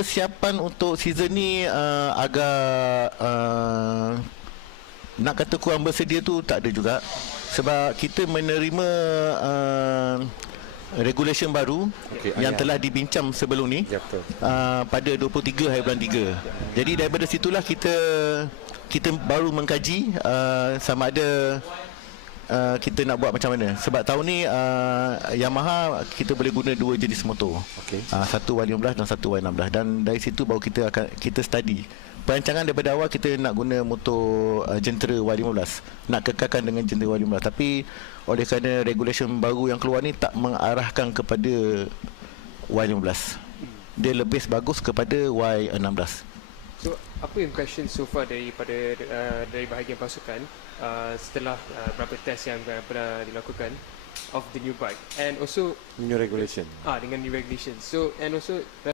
persiapan untuk season ni agak nak kata kurang bersedia tu tak ada juga, sebab kita menerima regulation baru yang telah dibincang sebelum ni pada 23 hari bulan 3. Jadi daripada situlah kita baru mengkaji sama ada kita nak buat macam mana. Sebab tahun ni Yamaha kita boleh guna dua jenis motor, satu Y15 dan satu Y16, dan dari situ baru kita study. Perancangan daripada awal kita nak guna motor jentera Y15, nak kekalkan dengan jentera Y15, tapi oleh kerana regulation baru yang keluar ni tak mengarahkan kepada Y15, dia lebih bagus kepada Y16. So apa impression so far dari bahagian pasukan setelah berapa test yang pernah dilakukan of the new bike and also new regulation dengan new regulation, so and also